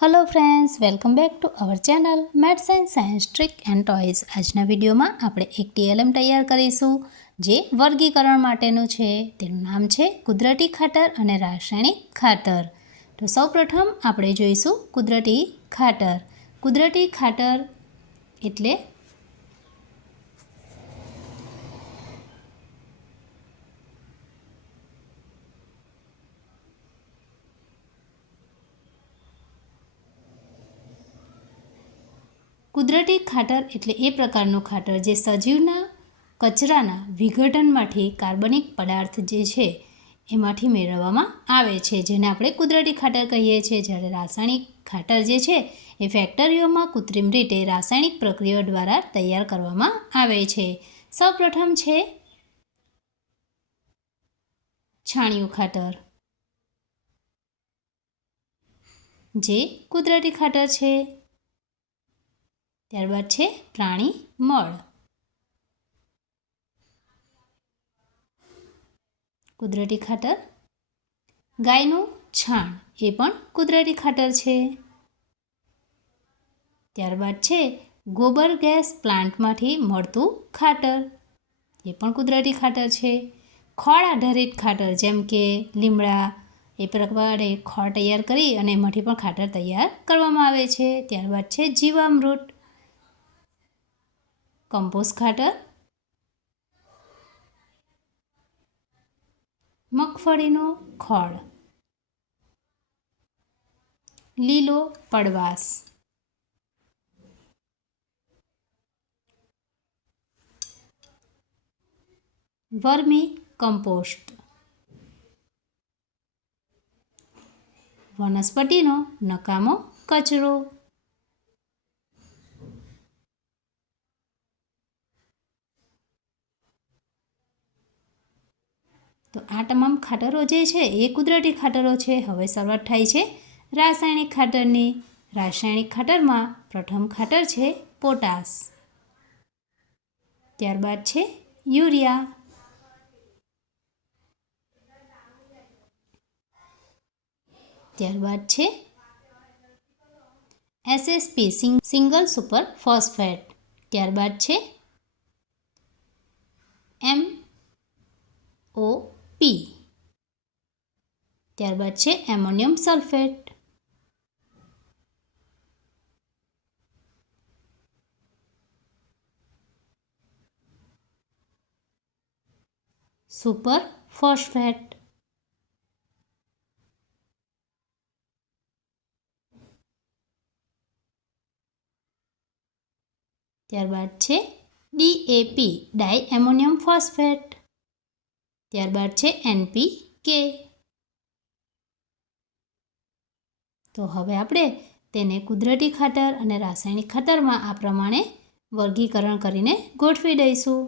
Hello friends, welcome back to our channel maths and science trick and toys. आजना video में આપણે એક TLM તૈયાર કરીશું જે વર્ગીકરણ માટેનું છે। તેનું નામ છે કુદરતી ખાતર અને રાસાયણિક ખાતર। તો સૌપ્રથમ આપણે જોઈશું કુદરતી ખાતર। કુદરતી ખાતર એટલે કુદરતી ખાતર એટલે એ પ્રકારનું ખાતર જે સજીવના કચરાના વિઘટનમાંથી કાર્બનિક પદાર્થ જે છે એમાંથી મેળવવામાં આવે છે, જેને આપણે કુદરતી ખાતર કહીએ છીએ। જ્યારે રાસાયણિક ખાતર જે છે એ ફેક્ટરીઓમાં કૃત્રિમ રીતે રાસાયણિક પ્રક્રિયાઓ દ્વારા તૈયાર કરવામાં આવે છે। સૌપ્રથમ છે છાણિયું ખાતર, જે કુદરતી ખાતર છે। ત્યારબાદ છે પ્રાણી મળ, કુદરતી ખાતર। ગાયનું છાણ એ પણ કુદરતી ખાતર છે। ત્યારબાદ છે ગોબર ગેસ પ્લાન્ટમાંથી મળતું ખાતર, એ પણ કુદરતી ખાતર છે। ખોળ આધારિત ખાતર જેમ કે લીમડા એ પ્રકારે ખોળ તૈયાર કરી અને એમાંથી પણ ખાતર તૈયાર કરવામાં આવે છે। ત્યારબાદ છે જીવામૃત, કમ્પોસ્ટ ખાતર, મગફળીનો ખોળ, લીલો પડવાશ, વર્મી કમ્પોસ્ટ, વનસ્પતિનો નકામો કચરો। તો આ તમામ ખાતરો જે છે એ કુદરતી ખાતરો છે। હવે શરૂઆત થાય છે રાસાયણિક ખાતરની। રાસાયણિક ખાતરમાં પ્રથમ ખાતર છે પોટાશ, ત્યારબાદ છે યુરિયા, ત્યારબાદ છે એસએસપી સિંગલ સુપર ફોસ્ફેટ, ત્યારબાદ છે MOP, ત્યારબાદ છે એમોનિયમ સલ્ફેટ, સુપર ફોસ્ફેટ, ત્યારબાદ છે DAP ડાઈ એમોનિયમ ફોસ્ફેટ, ત્યારબાદ છે NPK। તો હવે આપણે તેને કુદરતી ખાતર અને રાસાયણિક ખાતરમાં આ પ્રમાણે વર્ગીકરણ કરીને ગોઠવી દઈશું।